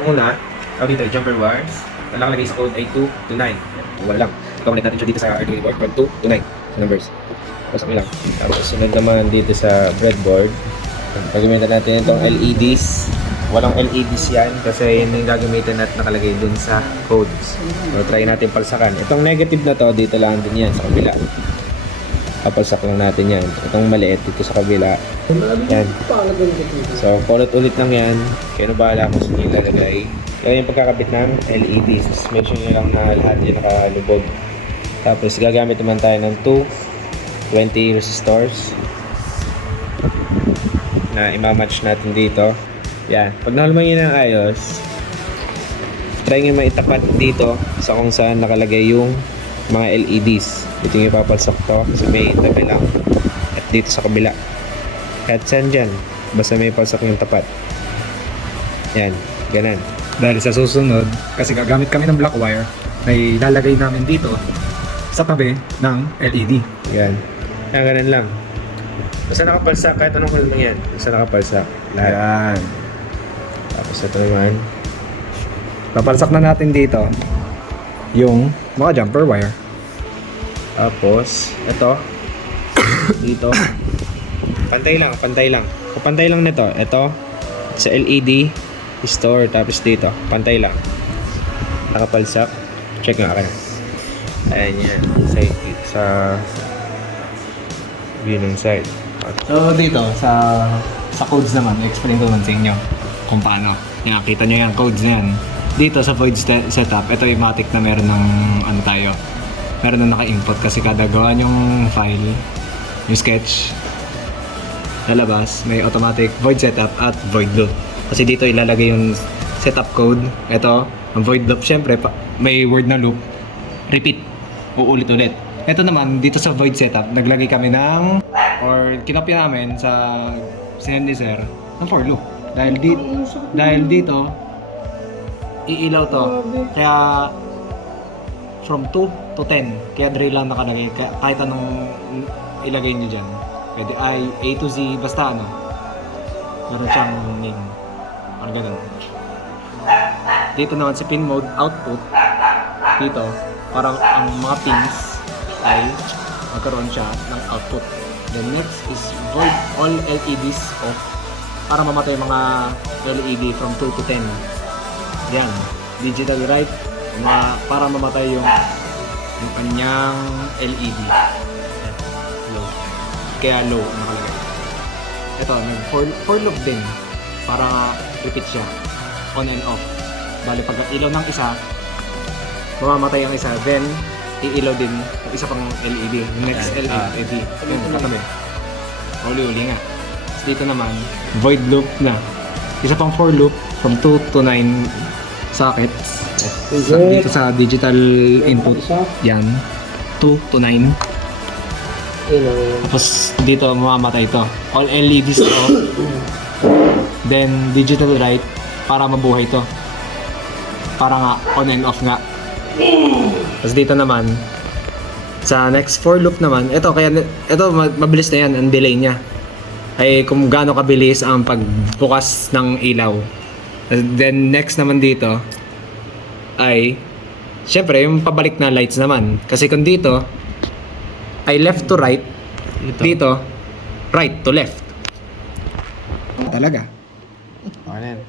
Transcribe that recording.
Ito muna, dito ay jumper wires. Ang nakalagay sa code ay 2 to 9. Wala lang. I-connect natin siya dito sa RGB board from 2 to 9 sa numbers. Tapos lang. Tapos sunod naman dito sa breadboard. Pagamitan natin itong LEDs. Walang LEDs yan kasi yun yung gagamitin at nakalagay dun sa codes. So, try natin palsakan. Itong negative na to, dito lang din yan sa kabila. Papalsak lang natin yan. Itong maliit dito sa kabila. Yan. So, ulit lang yan. Kaya na bahala kung saan yung lalagay. Kaya yung pagkakabit ng LEDs. Just make sure nyo lang na lahat yan nakalubog. Tapos, gagamit naman tayo ng 220 resistors na imamatch natin dito. Yan. Pag nakalman nyo ng ayos, try nyo maitapat dito sa kung saan nakalagay yung mga LEDs. Dito yung ipapalsak to sa may tabi lang. At dito sa kabila. At saan dyan? Basta may palsak yung tapat. Yan. Ganon. Dahil sa susunod, kasi gagamit kami ng black wire na ilalagay namin dito sa tabi ng LED. Yan. Yan, ganun lang. Basta nakapalsak, kahit anong kalma yan. Basta nakapalsak. Lahat. Ayan. Tapos ito naman. Papalsak na natin dito yung mga jumper wire. Tapos, ito. Dito. Pantay lang, pantay lang. Kapantay lang nito. Ito. Sa LED. Store. Tapos dito. Pantay lang. Nakapalsak. Check nga ka na. Ayan yan. Sa view ng side. So dito sa codes naman, explain ko naman sa inyo kung paano. Yan, kita nyo yung codes na yan. Dito sa void setup, ito yung matic na meron ng ano tayo. Meron na naka-input kasi kada gawa yung file, yung sketch, lalabas, may automatic void setup at void loop. Kasi dito ilalagay yung setup code. Ito, ang void loop, syempre, may word na loop. Repeat. Uulit-ulit. Ito naman, dito sa void setup, naglagay kami ng, or kinopya namin sa sinend ni Sir, ng for loop. Dahil dito, iilaw to. Kaya, from 2 to 10, kaya drill lang nakalagay. Kaya kahit anong ilagay nyo dyan. Pwede A to Z, basta ano. Meron siyang name. Ano ganun. Dito naman sa pin mode, output. Dito, parang ang mga pins ay magkaroon siya ng output. The next is void all LEDs off para mamatay mga LED from 2 to 10. Yan. Digital right para mamatay yung kanyang LED. Yan. Low. Kaya low nakalagay. Ito, for loop din para repeat siya. On and off. Bali pag ilaw ng isa, mamamatay ang isa, then iilaw din ang isa pang LED. Next LED. Yun, katabi. Uli-uli nga. Tapos dito naman, void loop na. Isa pang for loop from 2 to 9 sockets. Dito sa digital input. Yan. 2 to 9. Tapos dito mamamatay ito. All LEDs off. Then digital right para mabuhay ito. Para nga on and off nga. Tapos dito naman sa next for loop naman, ito mabilis na yan ang delay niya. Ay kung gaano kabilis ang pagbukas ng ilaw. Then next naman dito ay syempre yung pabalik na lights naman. Kasi kung dito ay left to right, dito right to left. Talaga. Okay na yan.